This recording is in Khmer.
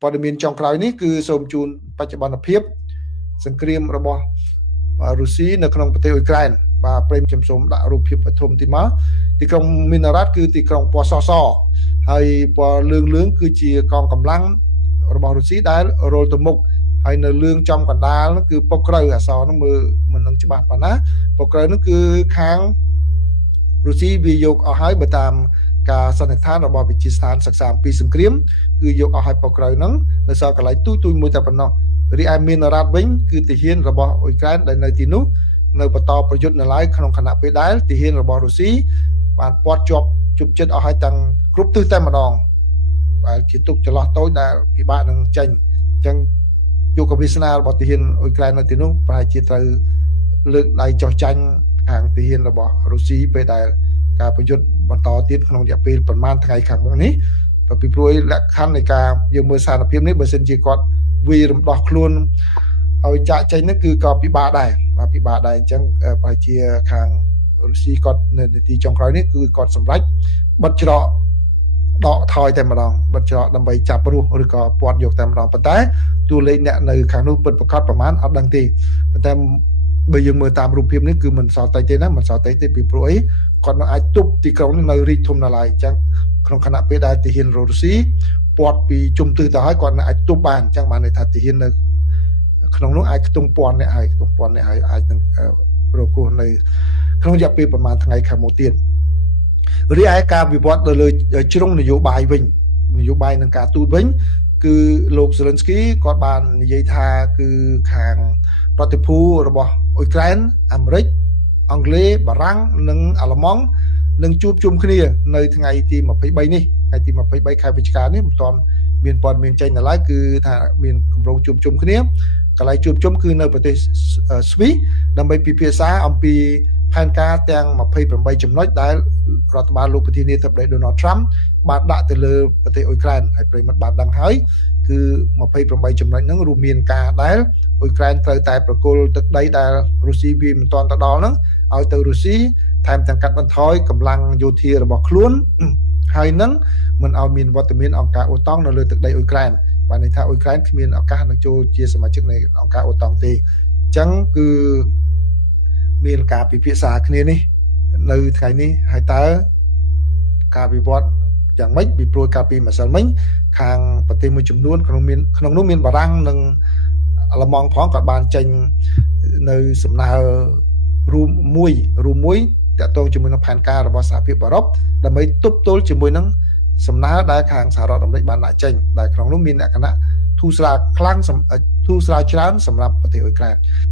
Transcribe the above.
ព័ត៌មានចុងក្រោយនេះគឺសូមជូនបច្ចុប្បន្នភាពសង្គ្រាមរបស់រុស្ស៊ីនៅក្នុងប្រទេសអ៊ុយក្រែនបាទប្រិយខ្ញុំសូមដាក់រូបភាពបឋមទីមកទីក្រុងមីណារ៉ាត់គឺទីក្រុងពណ៌សសហើយពណ៌លឿងលឿងគឺជាកងកម្លាំងរបស់រុស្ស៊ីដែលរលទៅមុខហើយនៅលឿងចំកណ្ដាលគឺពុកក្រៅអសរនោះមើលមិននឹងច្បាស់ប៉ុណ្ណាពុកក្រៅនោះគឺខាងរុស្ស៊ីវាយកអស់ហើយបើតាមការសន្និដ្ឋានរបស់វិទ្យាស្ថានសិក្សាអំពីសង្គ្រាមគឺយកអស់ហើយពុកក្រៅហ្នឹងនៅសល់កន្លែងទូមួយតែប៉ុណ្ណោះរីឯមីណារ៉ាត់វិញគឺទាហានរបស់អ៊ុយក្រែនដែលនៅទីនោះនៅបន្តប្រយុទ្ធនៅឡើយក្នុងខណៈពេលដែលទាហានរបស់រុស្ស៊ីបានពាត់ជាប់ជប់ចិត្តអស់ហើយទាំងគ្រប់ទិសតែម្ដងបាទជាទុកចន្លោះតូចដែលពិបាកនឹងចេញអញ្ចឹងយុគវាសនារបស់ទាហានអ៊ុយក្រែននៅទីនោះប្រហែលជាត្រូវលើកដៃចោះចាញ់ខាងទាហានរបស់រុស្ស៊ីពេលដែលការប្រយុទ្ធបន្តទៀតក្នុងរយៈពេលប្រហែលថ្ងៃខាងមុខនេះពីព្រោះលក្ខខណ្ឌនៃការយើងមើលសារភាពនេះបើសិនជាគាត់វារំដោះខ្លួនឲ្យចាក់ចេញហ្នឹងគឺក៏ពិបាកដែរបាទពិបាកដែរអញ្ចឹងប្រហែលជាខាងរុស្ស៊ីគាត់នៅនាទីចុងក្រោយនេះគឺគាត់សម្រេចបិទច្រកដកថយតែម្ដងបិទច្រកដើម្បីចាប់រស់ឬក៏ពាត់យកតែម្ដងប៉ុន្តែតួលេខអ្នកនៅខាងនោះពិតប្រាកដប្រហែលអត់ដឹងទេប៉ុន្តែបើយើងមើលតាមរូបភាពនេះគឺមិនសល់តិចទេណាមិនសល់តិចទេពីព្រោះអីគាត់នឹងអាចទប់ទីក្រុងនេះនៅរីកធំដល់ហើយអញ្ចឹងក្នុងខណៈពេលដែលទាហានរុស្ស៊ីពាត់ពីជុំទិសទៅហើយគាត់នឹងអាចទប់បានអញ្ចឹងបានន័យថាទាហាននៅក្នុងនោះអាចខ្ទង់ពាន់អ្នកហើយខ្ទង់ពាន់អ្នកហើយអាចនឹងប្រគល់នៅក្នុងរយៈពេលប្រហែលថ្ងៃខាងមុខទៀតរីឯការវិវត្តទៅលើជ្រុងនយោបាយវិញនយោបាយនឹងការទូតវិញគឺលោក Zelensky គាត់បាននិយាយថាគឺខាងប្រតិភូរបស់អ៊ុយក្រែនអាមេរិកអង់គ្លេសបារាំងនិងអាល្លឺម៉ង់នឹងជួបជុំគ្នានៅថ្ងៃទី23នេះថ្ងៃទី23ខែវិច្ឆិកានេះមិនទាន់មានព័ត៌មានចេញនៅឡើយគឺថាមានគម្រោងជួបជុំគ្នាកន្លែងជួបជុំគឺនៅប្រទេសស្វីសដើម្បីពិភាក្សាអំពីផែនការទាំង28ចំណុចដែលរដ្ឋបាលលោកប្រធានាធិបតី Donald Trump បានដាក់ទៅលើប្រទេសអ៊ុយក្រែនហើយប្រិយមិត្តបានដឹងហើយគឺ28ចំណុចហ្នឹងរួមមានការដែលអ៊ុយក្រែនត្រូវតែប្រគល់ទឹកដីដែលរុស្ស៊ីវាមិនទាន់ទៅដល់ហ្នឹងឲ្យទៅរុស្ស៊ីថែមទាំងកាត់បន្ថយកម្លាំងយោធារបស់ខ្លួនហើយនឹងមិនឲ្យមានវត្តមានអង្គការអូតង់នៅលើទឹកដីអ៊ុយក្រែនបានន័យថាអ៊ុយក្រែនគ្មានឱកាសនឹងចូលជាសមាជិកនៃអង្គការអូតង់ទេអញ្ចឹងគឺមានការពិភាក្សាគ្នានេះនៅថ្ងៃនេះហើយតើការវិវត្តយ៉ាងម៉េចពីព្រោះកាលពីម្សិលមិញខាងប្រទេសមួយចំនួនក្នុងនោះមានបារាំងនិងអាល្លឺម៉ង់ផងក៏បានចេញនៅសំណើរួមមួយតាក់ទងជាមួយនឹងផែនការរបស់សហភាពអឺរ៉ុបដើម្បីទប់ទល់ជាមួយនឹងសំណើដែលខាងសហរដ្ឋអាមេរិកបានដាក់ចេញដែលក្នុងនោះមានលក្ខណៈធូរស្រាលច្រើនសម្រាប់ប្រទេសអ៊ុយក្រែន